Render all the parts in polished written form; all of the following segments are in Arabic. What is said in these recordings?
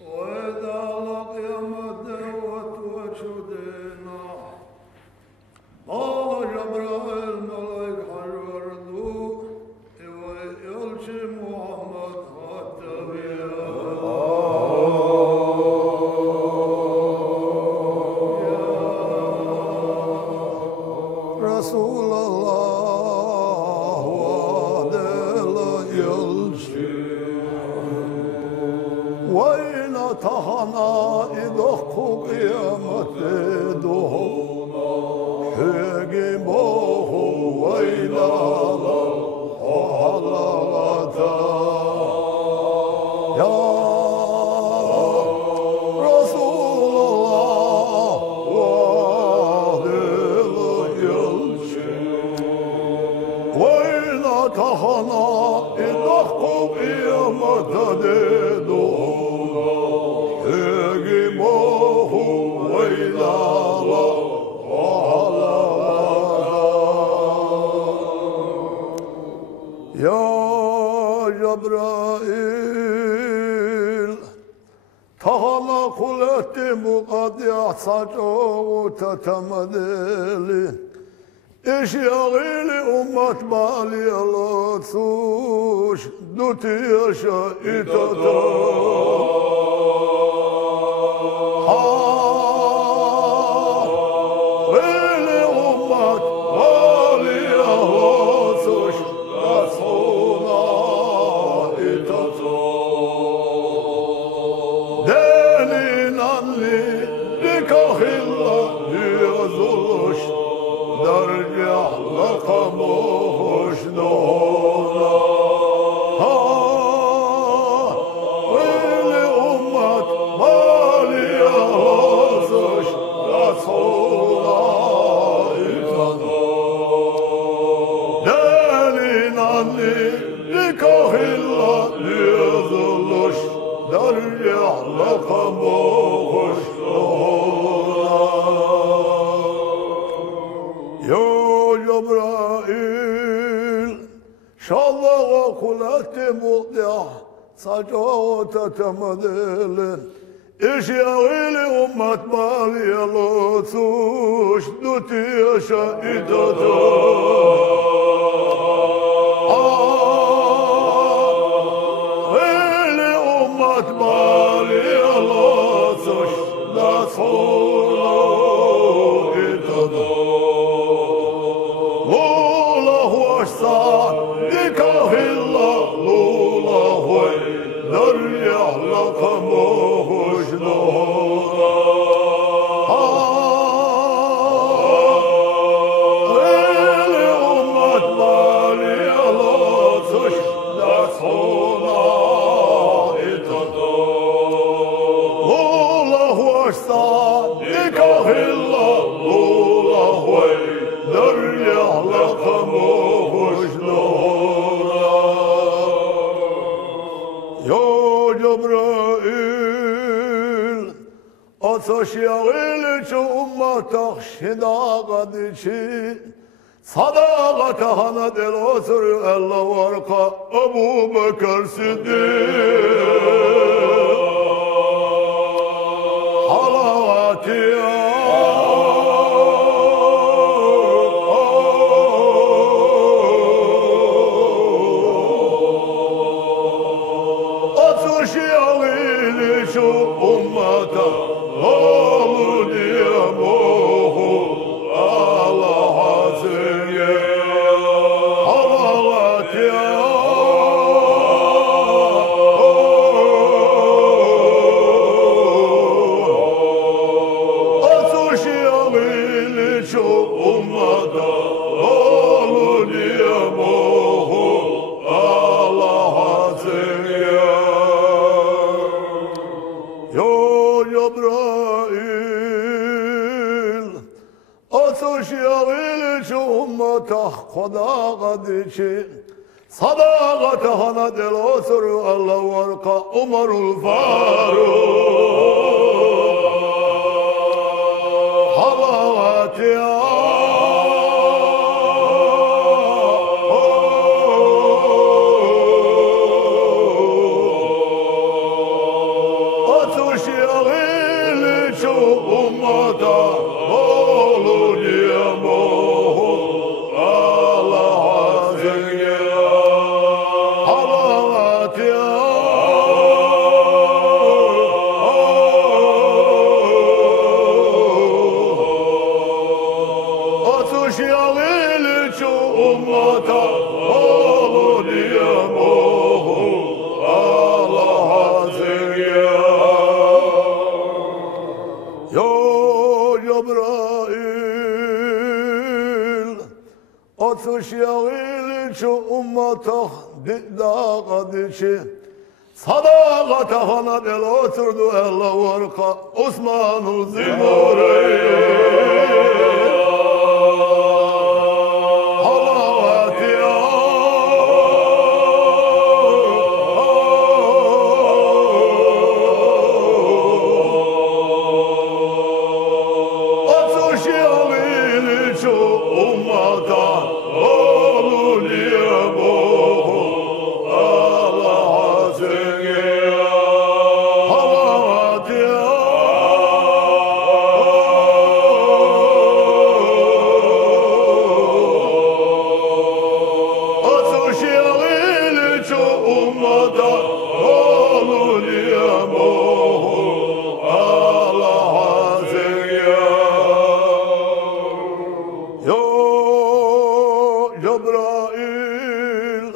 وإذا لقي مدوت وشدينا قال جبرائيل ملك حجردو يلشي محمد خاتبيا رسول الله وادل يلشي وإن تهنا إدخو قيامة دوه هجموه وإلى وحلغتا يا رسول الله وادل يلشي وإن تهنا إدخو قيامة دوه هجموه وإلى يا جبرائيل تهلا قلت مقدع سجو تتمدلي إشياغيلي أمت بالي اللطوش دوتي شائتتا تتمدلن إشياغيلي أمت بالي اللطوش دوتي شائتتا غيلي أمت بالي اللطوش لا صولائتتا لولا هو أشسان ديكاه الله لولا هو دريا لقموش نورا غيلي أمت بالي اللطش دسونا إتدا لولا هو أشسان ديكاه الله لولا هو دريا لقموش نورا جبرائيل أتشيغيل أمتك شداغدشي صداقتها ندل أسر الله ورقة أبو بكر صديق حلواتي خدا قدشي صداقتها ندل أسر الله ورقة عمر الفاروق حلواتي şu ummata olur diyemo Allah zenge Alavat ya Atış yağıl şu ummata olur diyemo Allah zenge Ya Cebrail Atış yağıl şu ummata Dağa dişi Sadakata hana del oturdu Allah varka Osman'ı zimore Halavat ya Atış yağıl şu ummata Olur diyemo Cebrail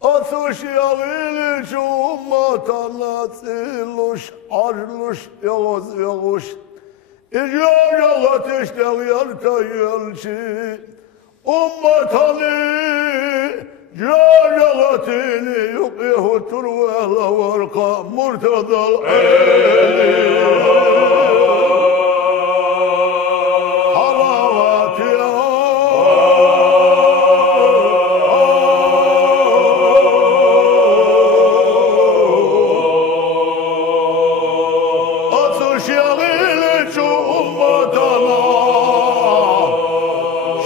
Atış yağıl şu ummata Nasiluş arluş yağız yağış İcrar ateşten yarta yelçi Ummatanı Caralatini yok yahutur ve ehla varka Murtadal eli Halavat ya Atış yağıl şu ummatana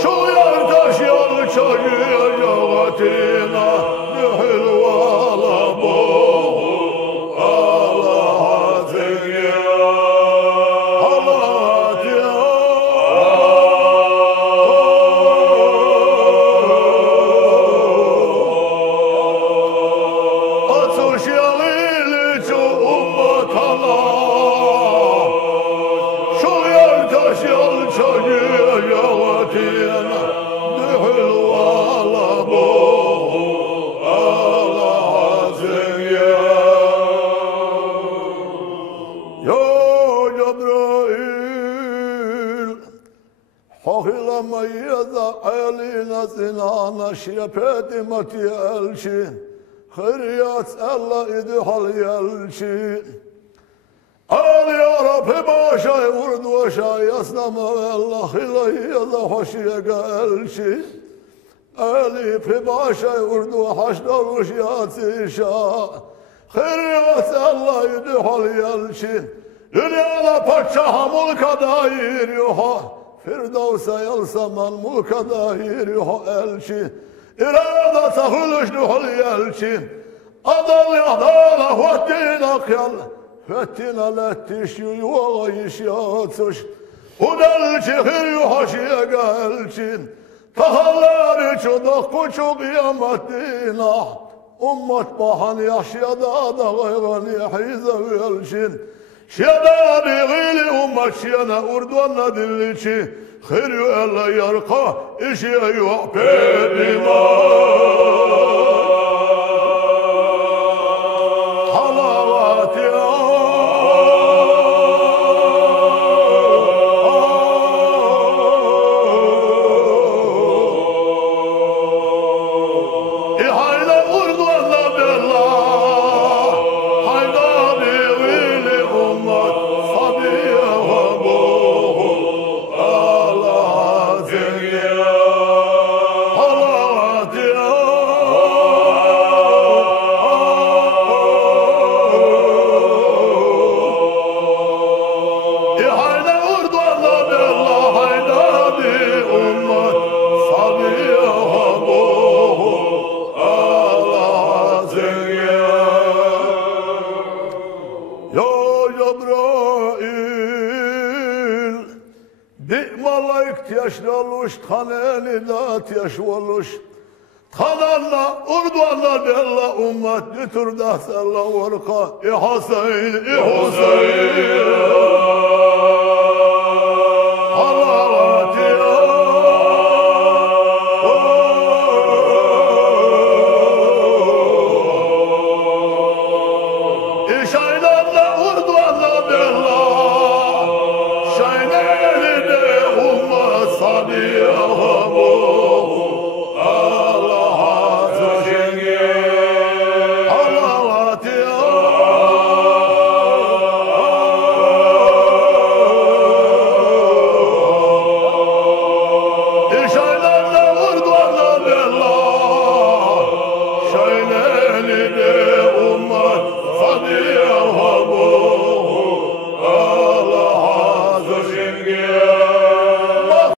Şu yardaş yalçayı yağatina Nühül vala bu Allah zenge Halat ya Atış yağıl şu ummatana Şu yardaş yalçayı yağatina Nühül vala bu Allah zenge Ya Cebrail Hahilamayı da eline zinana Şiyepeti mati elçi Hıriyat Allah idi hal yelçi Al ya Rabbi başay vurdu aşağı yasnama Allah hilayı da hoşiye gelçi Elipi başay vurdu haşlamış yatışa Hıriyat Allah idi hal yelçi Dünyada padşaha mulka dair yuha Firdevs'e yalsaman mulka dair yuha elçi İrada sahülüşlü hal yelçi Adal yahdana huettin akyal Fettin alettiş yuva iş yatış Udelçi hir yuhaşiye gelçi Tahalları çudak kuçuk yameddina Ummat bahan yaşyada da gaygan yahize velçin Şiyada biğili ummat şiyana urduanna dilliçi Hir elle yarka işiye yuh bedima Halavat ya İhayla urduanna billah Hayda biğili ummat sabiye bu Allah zenge Halavat ya İhayla urduanna billah Hayda bi ummat sabiye bu Allah zenge Ya Cebrail Bir mala ihtiyaçlı oluş, taneni de ihtiyaç oluş. Tananla, urduanla della ummet, dütür de sella varka, Hüseyin, Hüseyin. Alavat ya. İşaylanla, urduanla della, şayneli de ummet sabiha.